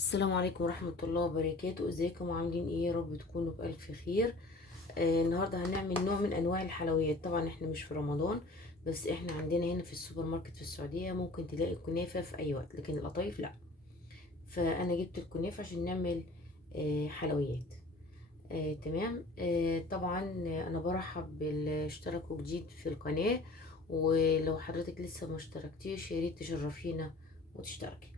السلام عليكم ورحمة الله وبركاته. ازيكم عاملين ايه؟ يا رب تكونوا بألف خير. النهاردة هنعمل نوع من انواع الحلويات. طبعا احنا مش في رمضان، بس احنا عندنا هنا في السوبر ماركت في السعودية ممكن تلاقي الكنافة في اي وقت، لكن القطايف لا. فانا جبت الكنافة عشان نعمل حلويات. تمام. طبعا انا برحب باللي اشتركوا جديد في القناة، ولو حضرتك لسه ما اشتركتيش يا ريت تشرفينا وتشتركي،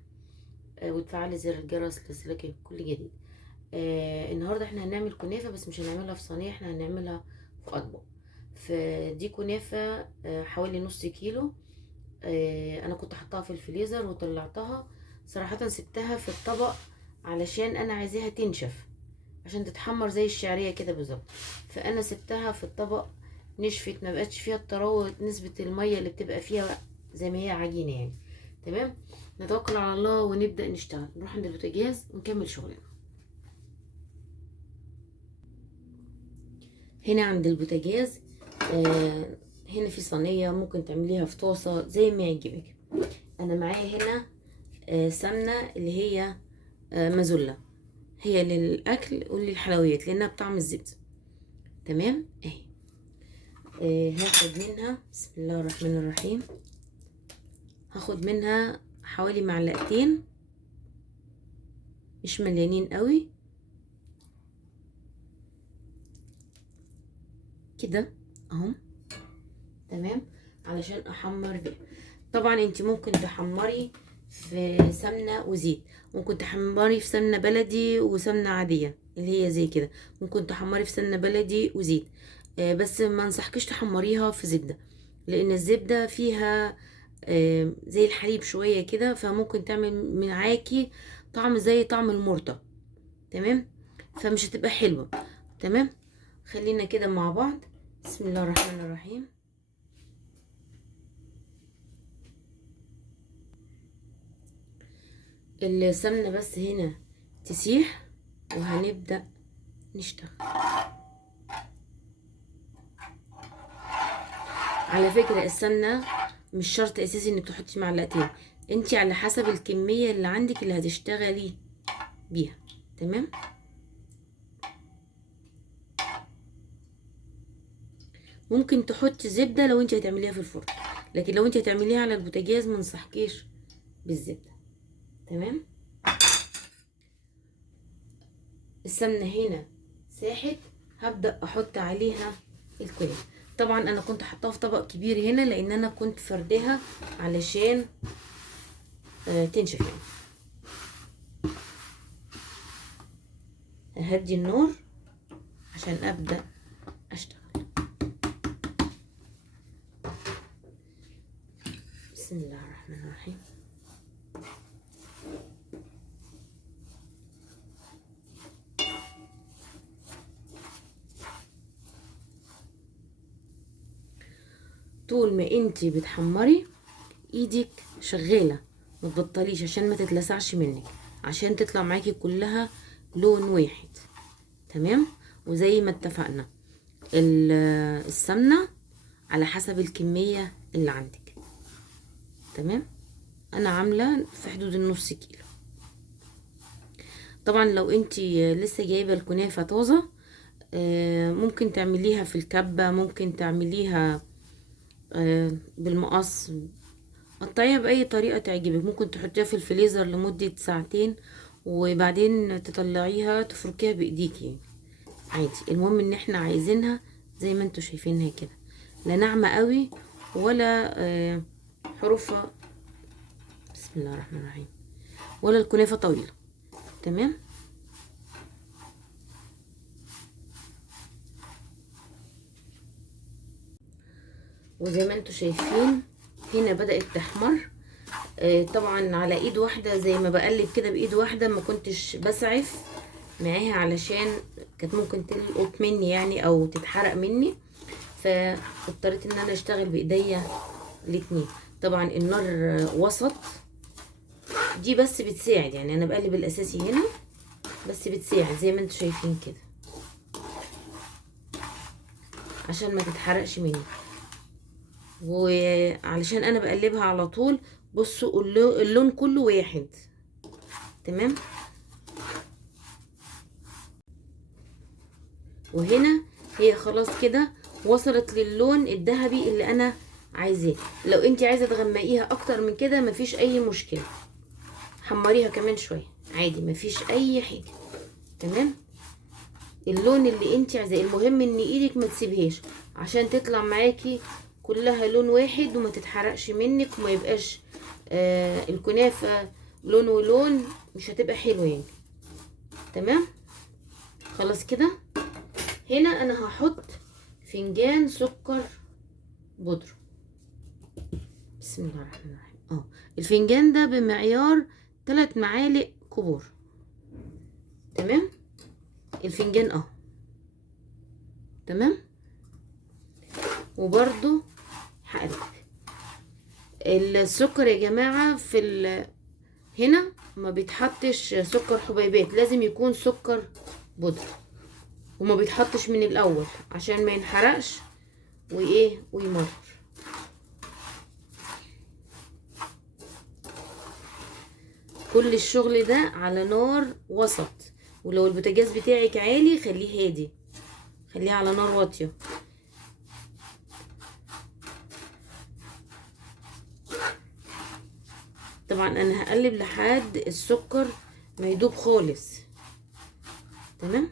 وتفعلي زر الجرس ليصلك كل جديد. النهارده احنا هنعمل كنافه، بس مش هنعملها في صينيه، احنا هنعملها في اطبق. فدي كنافه حوالي نص كيلو. انا كنت حطاها في الفريزر وطلعتها. صراحه سبتها في الطبق علشان انا عايزاها تنشف، عشان تتحمر زي الشعريه كده بالظبط. فانا سبتها في الطبق، نشفت، ما بقتش فيها الطراوه، نسبه الميه اللي بتبقى فيها زي ما هي عجينه يعني. تمام. نتوكل على الله ونبدا نشتغل، نروح عند البوتاجاز ونكمل شغلنا. هنا عند البوتاجاز، هنا في صينيه، ممكن تعمليها في طاسه زي ما يعجبك. انا معايا هنا سمنه اللي هي مازولا، هي للاكل وللحلويات لانها بطعم الزبده. تمام اهي. هاخد منها، بسم الله الرحمن الرحيم، هاخد منها حوالي معلقتين، مش مليانين قوي كده اهو. تمام. علشان احمر بيه. طبعا انت ممكن تحمري في سمنة وزيت، ممكن تحمري في سمنة بلدي وسمنة عادية اللي هي زي كده، ممكن تحمري في سمنة بلدي وزيت. بس ما انصحكش تحمريها في زبدة، لان الزبدة فيها زي الحليب شوية كده، فممكن تعمل معاكي طعم زي طعم المرطة. تمام. فمش هتبقى حلوة. تمام. خلينا كده مع بعض. بسم الله الرحمن الرحيم. السمنة بس هنا تسيح وهنبدأ نشتغل. على فكرة السمنة مش شرط اساسي انك تحطي معلقتين، انتي على حسب الكمية اللي عندك اللي هتشتغلي بيها. تمام. ممكن تحطي زبدة لو انتي هتعمليها في الفرن، لكن لو انتي هتعمليها على البوتاجاز منصحكيش بالزبدة. تمام. السمنة هنا ساحت، هبدأ احط عليها الكنافة. طبعا انا كنت حطاها في طبق كبير هنا لان انا كنت فردها علشان تنشف يعني. ههدي النار عشان ابدأ اشتغل. بسم الله الرحمن الرحيم. طول ما انتي بتحمري ايدك شغالة، ما تبطليش عشان ما تتلسعش منك، عشان تطلع معاكي كلها لون واحد. تمام. وزي ما اتفقنا السمنة على حسب الكمية اللي عندك. تمام. انا عاملة في حدود النص كيلو. طبعا لو انتي لسه جايبة الكنافة طازة، ممكن تعمليها في الكبة، ممكن تعمليها بالمقص، قطعيها بأي طريقة تعجبك. ممكن تحطيها في الفريزر لمدة ساعتين وبعدين تطلعيها تفركيها بإيديكي عادي. المهم ان احنا عايزينها زي ما انتوا شايفينها كده، لا ناعمة قوي ولا حروفها، بسم الله الرحمن الرحيم، ولا الكنافة طويلة. تمام. وزي ما انتوا شايفين هنا بدأت تحمر. طبعا على ايد واحدة، زي ما بقلب كده بايد واحدة، ما كنتش بسعف معاها علشان كانت ممكن تلقط مني يعني او تتحرق مني، فاضطريت ان انا اشتغل بايديا الاتنين. طبعا النار وسط، دي بس بتساعد يعني، انا بقلب الاساسي هنا بس بتساعد زي ما انتوا شايفين كده عشان ما تتحرقش مني، وعلشان انا بقلبها على طول. بصوا اللون كله واحد. تمام. وهنا هي خلاص كده وصلت للون الذهبي اللي انا عايزاه. لو انت عايزه تغمقيها اكتر من كده مفيش اي مشكله، حمريها كمان شويه عادي، مفيش اي حاجه. تمام، اللون اللي انت عايزاه. المهم ان ايدك ما تسيبهاش عشان تطلع معاكي كلها لون واحد وما تتحرقش منك وما يبقاش الكنافه لون ولون، مش هتبقى حلوه يعني. تمام، خلاص كده. هنا انا هحط فنجان سكر بودرة. بسم الله الرحمن الرحيم. الفنجان ده بمعيار 3 معالق كبار. تمام، الفنجان تمام. وبرده هقلب السكر يا جماعه. هنا ما بيتحطش سكر حبيبات، لازم يكون سكر بودرة، وما بيتحطش من الاول عشان ما ينحرقش ويمرر. كل الشغل ده على نار وسط، ولو البوتاجاز بتاعك عالي خليه هادي، خليه على نار واطيه. طبعا انا هقلب لحد السكر ما يدوب خالص. تمام،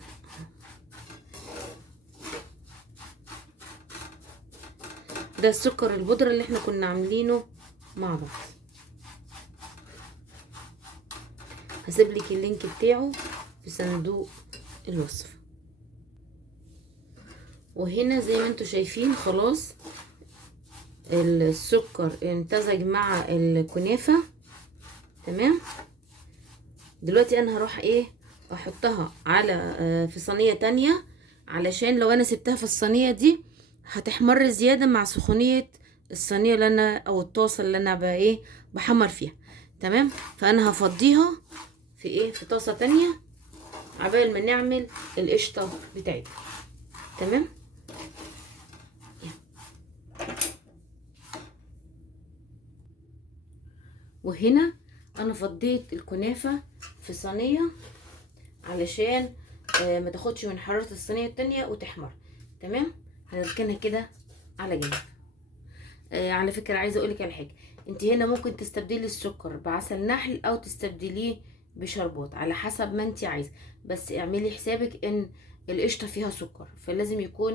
ده السكر البودرة اللي احنا كنا عاملينه مع بعض. هسيب لك اللينك بتاعه في صندوق الوصف. وهنا زي ما انتوا شايفين خلاص السكر امتزج مع الكنافة. تمام، دلوقتي انا هروح احطها على في صينية تانية، علشان لو انا سبتها في الصينية دي هتحمر زيادة مع سخونية الصينية اللي انا او الطاسة اللي انا بحمر فيها. تمام، فانا هفضيها في طاسة تانية عبال ما نعمل القشطة بتاعتنا. تمام، وهنا انا فضيت الكنافة في صينية علشان ما تاخدش من حرارة الصينية التانية وتحمر. تمام، هنركنها كده على جنب. على فكرة عايزة اقولك على حاجة، انت هنا ممكن تستبدلي السكر بعسل نحل او تستبدليه بشربات على حسب ما انت عايزة، بس اعملي حسابك ان القشطة فيها سكر، فلازم يكون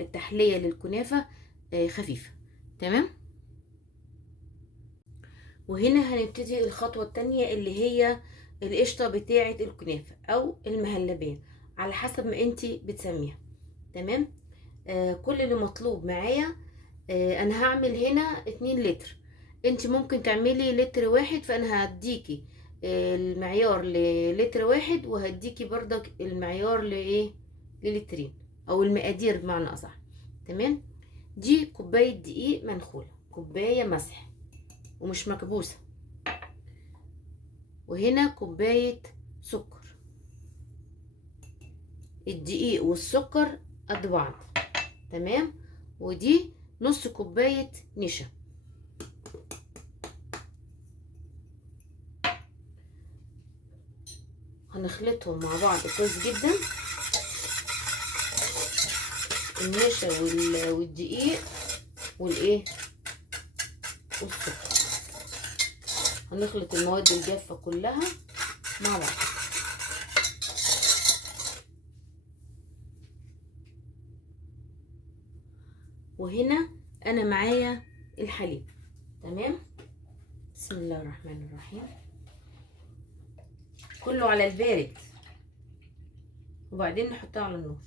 التحلية للكنافة خفيفة. تمام، وهنا هنبتدي الخطوة التانية اللي هي القشطة بتاعة الكنافة او المهلبية على حسب ما انتي بتسميها. تمام، كل اللي مطلوب معايا انا هعمل هنا 2 لتر، انتي ممكن تعملي لتر واحد، فانا هديكي المعيار للتر واحد، وهديكي برضك المعيار للترين، او المقادير بمعنى اصح. تمام، دي كوباية دقيق منخولة، كوباية مسح ومش مكبوسة، وهنا كوباية سكر. الدقيق والسكر قد بعض. تمام، ودي نص كوباية نشا. هنخلطهم مع بعض كويس جدا، النشا والدقيق والسكر. هنخلط المواد الجافة كلها مع بعض. وهنا انا معايا الحليب. تمام، بسم الله الرحمن الرحيم. كله على البارد وبعدين نحطها على النار.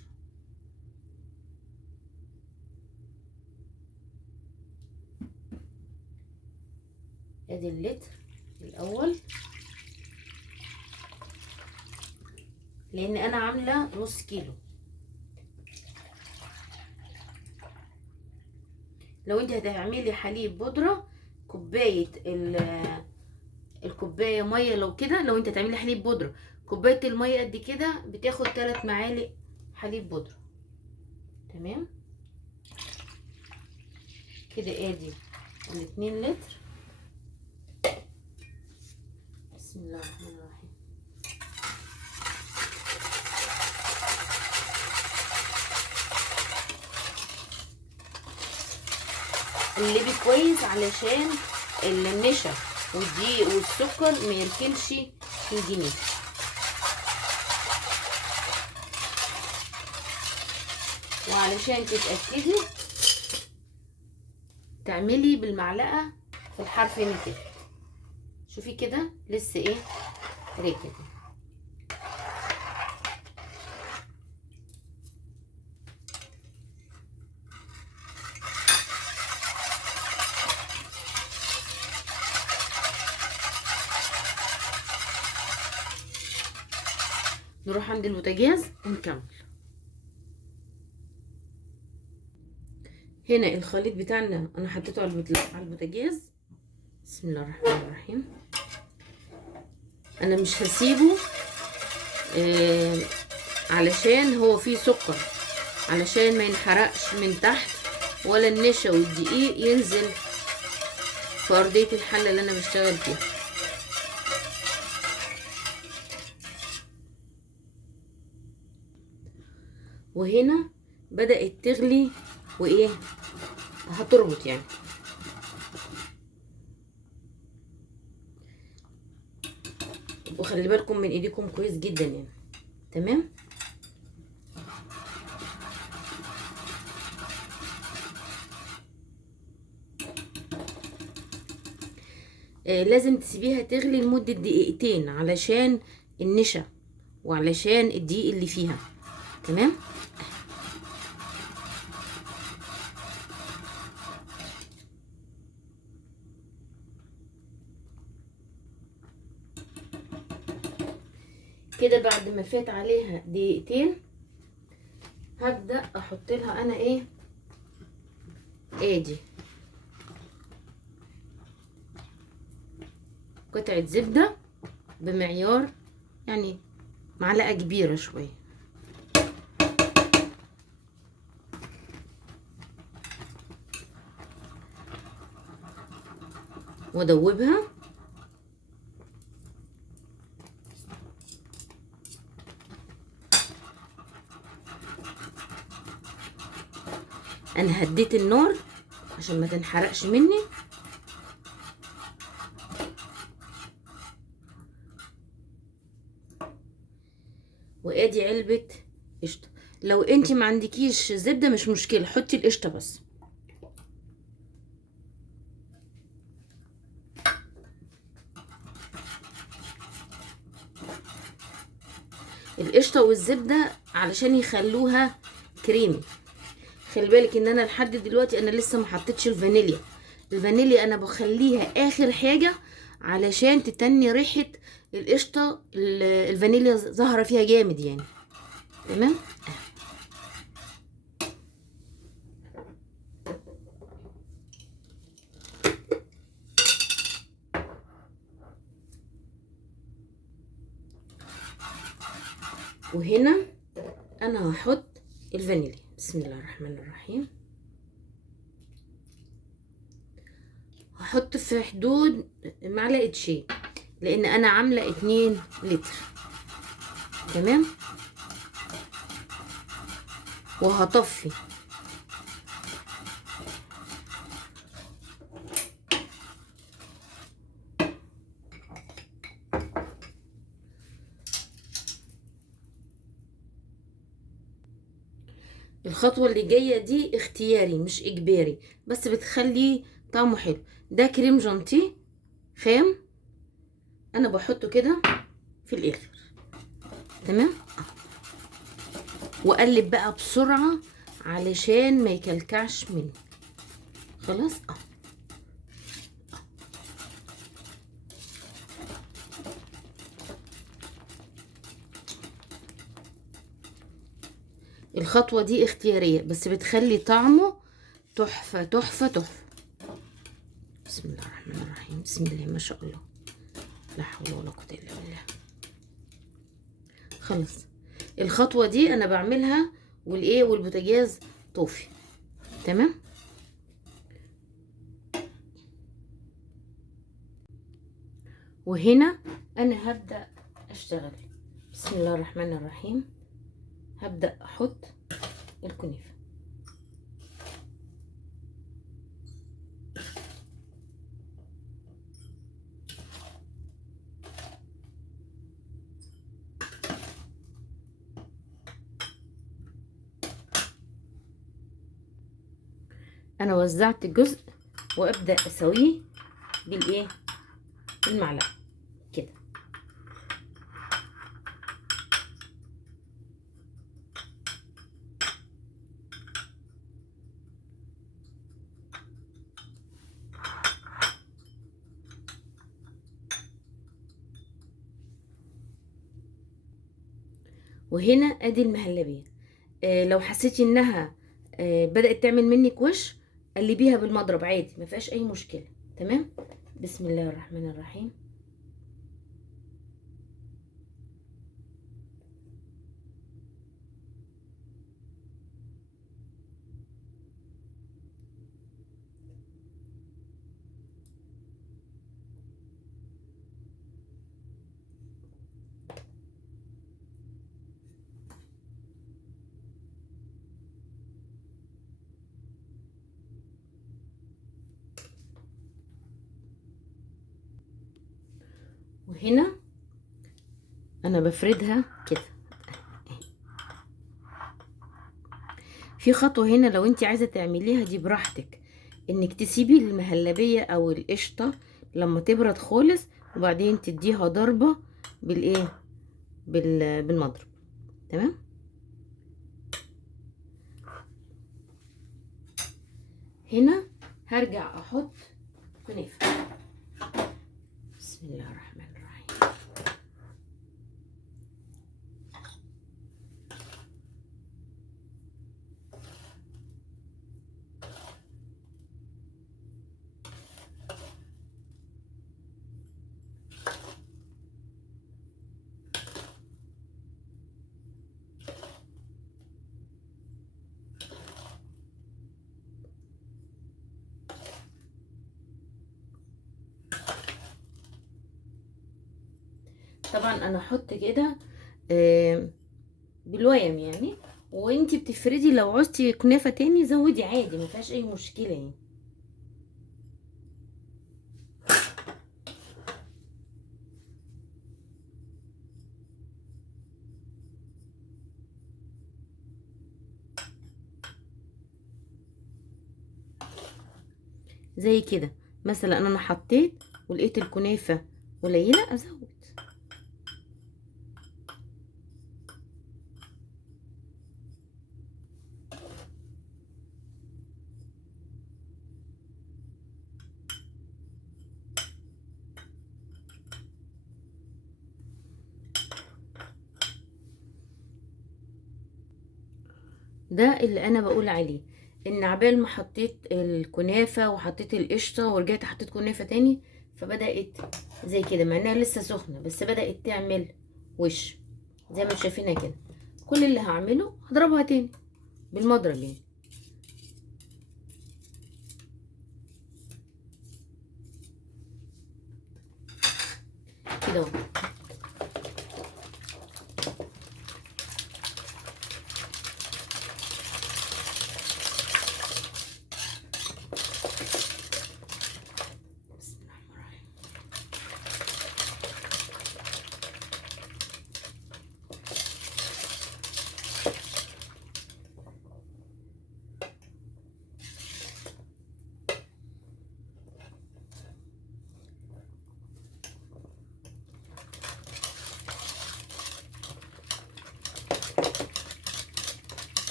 ادي اللتر الاول، لان انا عامله نص كيلو. لو انت هتعملي حليب بودره كوبايه الكوبايه ميه، لو كده لو انت هتعملي حليب بودره كوبايه الميه قد كده بتاخد 3 معالق حليب بودره. تمام كده، ادي ال2 لتر. بسم الله الرحمن الرحيم. قلبي كويس علشان النشا والدقيق والسكر ما يركنش في الجنيه. وعلشان تتأكدي تعملي بالمعلقة في الحرف هنا كده. شوفي كده لسه ايه راكد. نروح عند البوتاجاز ونكمل. هنا الخليط بتاعنا انا حطيته على البوتاجاز. بسم الله الرحمن الرحيم. انا مش هسيبه علشان هو فيه سكر، علشان ما ينحرقش من تحت ولا النشا والدقيق ينزل في ارضية الحلة اللي انا بشتغل فيها. وهنا بدأت تغلي وايه هتربط يعني. وخلي بالكم من ايديكم كويس جدا يعني. تمام. لازم تسيبيها تغلي لمدة دقيقتين علشان النشا وعلشان الدقيق اللي فيها. تمام. كده بعد ما فات عليها دقيقتين هبدأ احط لها انا ايه ادي قطعة زبدة بمعيار يعني معلقة كبيرة شوية، وادوبها. انا هديت النار عشان ما تنحرقش مني. وادي علبة قشطة. لو انتي ما عندكيش زبدة مش مشكلة، حطي القشطة بس. القشطة والزبدة علشان يخلوها كريمي. خلي بالك ان انا لحد دلوقتي انا لسه ما حطيتش الفانيليا. الفانيليا انا بخليها اخر حاجة علشان تتني ريحة القشطة. الفانيليا ظاهرة فيها جامد يعني. تمام. وهنا انا هحط الفانيليا. بسم الله الرحمن الرحيم. هحط في حدود معلقة شاي لان انا عاملة 2 لتر. تمام. وهطفي. الخطوة اللي جاية دي اختياري مش اجباري، بس بتخلي طعمه حلو. ده كريم جانتيه خام انا بحطه كده في الاخر. تمام. واقلب بقى بسرعة علشان ما يكلكعش مني. خلاص. الخطوة دي اختيارية بس بتخلي طعمه تحفة تحفة تحفة. بسم الله الرحمن الرحيم. بسم الله ما شاء الله، لا حول ولا قوة الا بالله. خلاص الخطوة دي انا بعملها والايه والبوتاجاز طافي. تمام. وهنا انا هبدأ اشتغل. بسم الله الرحمن الرحيم. هبدأ احط الكنافة. انا وزعت جزء وابدا اسويه بالايه، بالمعلقه كده. وهنا ادي المهلبيه. لو حسيتي انها بدات تعمل منك وش، قلبيها بالمضرب عادي، ما فيهاش اي مشكله. تمام. بسم الله الرحمن الرحيم. وهنا انا بفردها كده. في خطوة هنا لو انت عايزة تعمليها دي براحتك، انك تسيبي المهلبية او القشطة لما تبرد خالص، وبعدين تديها ضربة بالايه، بالمضرب. تمام. هنا هرجع احط كنافة. بسم الله الرحمن الرحيم. طبعا انا احط كده بالويم يعني، وانتي بتفردي لو عوزتي كنافة تاني زودي عادي، ما فيهاش اي مشكلة يعني. زي كده مثلا انا حطيت ولقيت الكنافة قليلة ازود. ده اللي انا بقول عليه، ان عبال ما حطيت الكنافة وحطيت القشطة ورجعت حطيت كنافة تاني، فبدأت زي كده مع انها لسه سخنة، بس بدأت تعمل وش زي ما شايفينها كده. كل اللي هعمله هضربها تاني بالمضرب يعني كده اهو. بسم الله الرحمن الرحيم.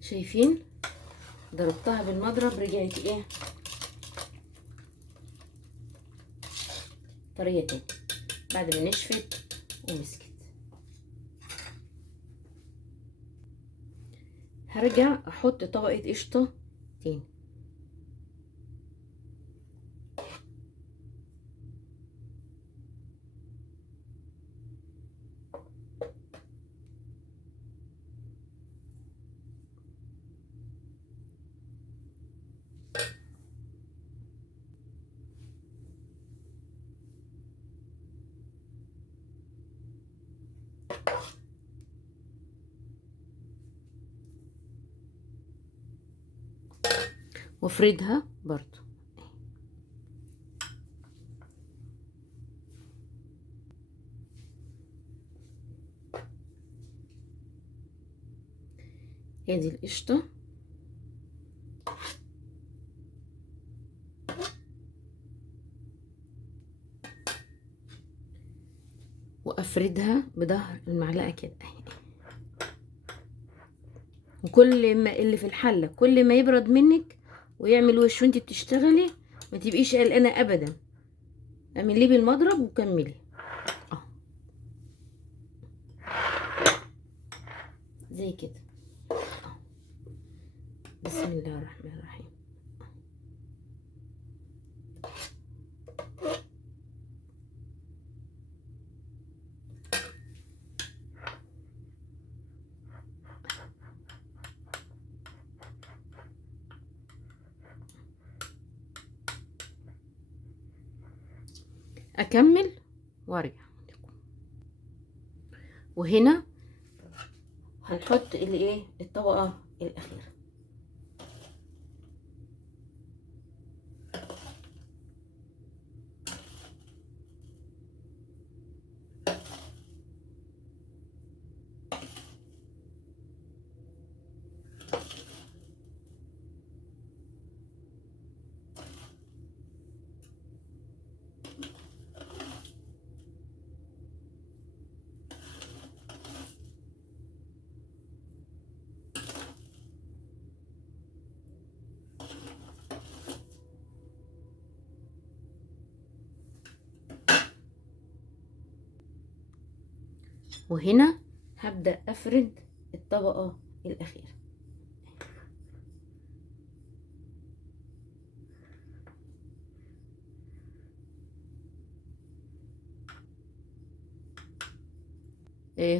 شايفين ضربتها بالمضرب رجعت ايه، طرية تاني بعد ما نشفت ومسكت. هرجع احط طبقة قشطة تاني. وافردها برضو. ادي القشطه، وافردها بظهر المعلقه كده اهي. وكل ما اللي في الحله كل ما يبرد منك ويعمل وش وانت بتشتغلي ما تبقيش قلقانه ابدا، اعمليه بالمضرب وكملي اه زي كده. بسم الله الرحمن الرحيم. اكمل وارجع. وهنا هنحط الايه الطبقه الاخيره. وهنا هبدأ افرد الطبقة الاخيرة.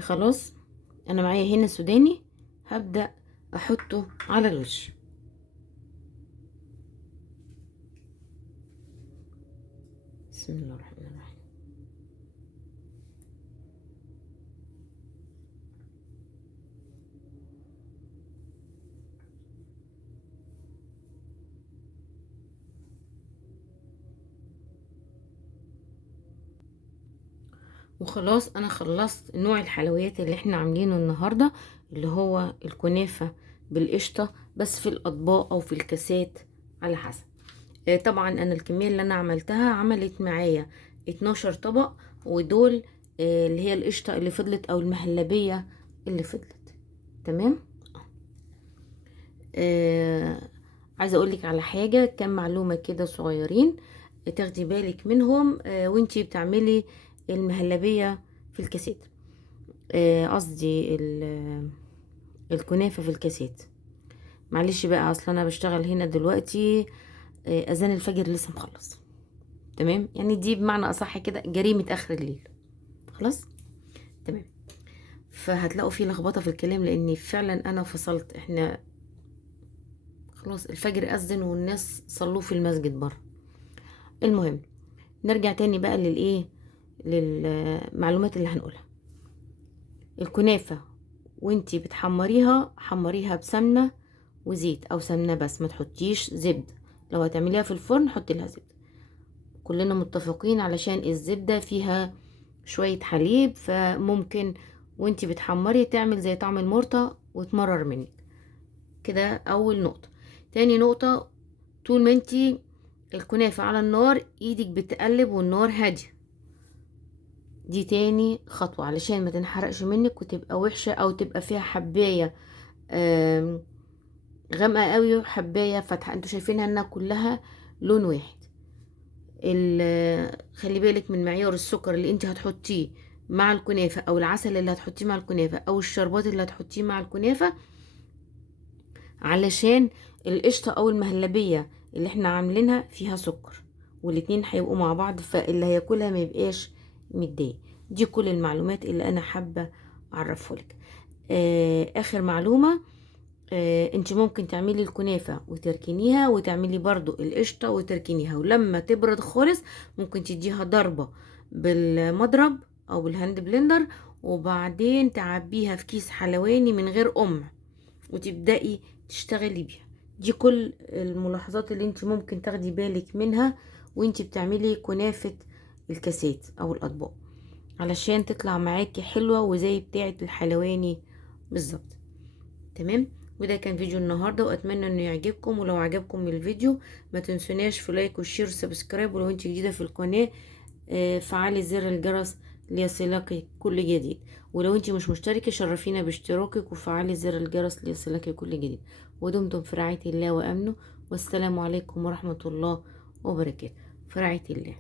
خلاص انا معايا هنا سوداني، هبدأ احطه على الوش. بسم الله الرحمن الرحيم. وخلاص انا خلصت نوع الحلويات اللي احنا عاملينه النهارده، اللي هو الكنافه بالقشطه، بس في الاطباق او في الكاسات على حسب. طبعا انا الكميه اللي انا عملتها عملت معايا 12 طبق، ودول اللي هي القشطه اللي فضلت او المهلبيه اللي فضلت. تمام. عايزه اقولك على حاجه، كام معلومه كده صغيرين تاخدي بالك منهم وانتي بتعملي المهلبيه في الكاسات، قصدي الكنافه في الكاسات. معلش بقى، اصلا انا بشتغل هنا دلوقتي اذان الفجر لسه مخلص. تمام، يعني دي بمعنى اصح كده جريمه اخر الليل. خلاص تمام. فهتلاقوا في لخبطه في الكلام لاني فعلا انا فصلت. احنا خلاص الفجر اذن والناس صلوا في المسجد بره. المهم نرجع تاني بقى للمعلومات اللي هنقولها. الكنافة وانتي بتحمريها حمريها بسمنة وزيت او سمنة بس، ما تحطيش زبدة. لو هتعمليها في الفرن حطي لها زبدة. كلنا متفقين علشان الزبدة فيها شوية حليب، فممكن وانتي بتحمري تعمل زي طعم المرطة وتمرر منك كده. اول نقطة. تاني نقطة، طول ما انتي الكنافة على النار ايدك بتقلب والنار هادية. دي تاني خطوة علشان ما تنحرقش منك وتبقى وحشة او تبقى فيها حباية غامقة قوي وحباية فاتحة. انتوا شايفينها انها كلها لون واحد. خلي بالك من معيار السكر اللي انت هتحطيه مع الكنافة، او العسل اللي هتحطيه مع الكنافة، او الشربات اللي هتحطيه مع الكنافة، علشان القشطة او المهلبية اللي احنا عاملينها فيها سكر، والاتنين هيبقوا مع بعض فاللي هياكلها ما يبقاش متضايق. دي كل المعلومات اللي انا حابة اعرفه لك. اخر معلومة، انت ممكن تعملي الكنافة وتركنيها، وتعملي برضو القشطة وتركنيها، ولما تبرد خالص ممكن تديها ضربة بالمضرب او بالهاند بلندر، وبعدين تعبيها في كيس حلواني من غير وتبدأي تشتغلي بيها. دي كل الملاحظات اللي انت ممكن تاخدي بالك منها وانت بتعملي كنافة الكاسات او الاطباق، علشان تطلع معاكي حلوة وزي بتاعة الحلواني بالظبط. تمام. وده كان فيديو النهارده، واتمنى انه يعجبكم. ولو عجبكم الفيديو ما تنسوناش في لايك وشير وسبسكرايب، ولو انت جديده في القناه فعلي زر الجرس ليصلك كل جديد. ولو انت مش مشتركه شرفينا باشتراكك وفعلي زر الجرس ليصلك كل جديد. ودمتم في رعايه الله وامنه، والسلام عليكم ورحمه الله وبركاته. في رعايه الله.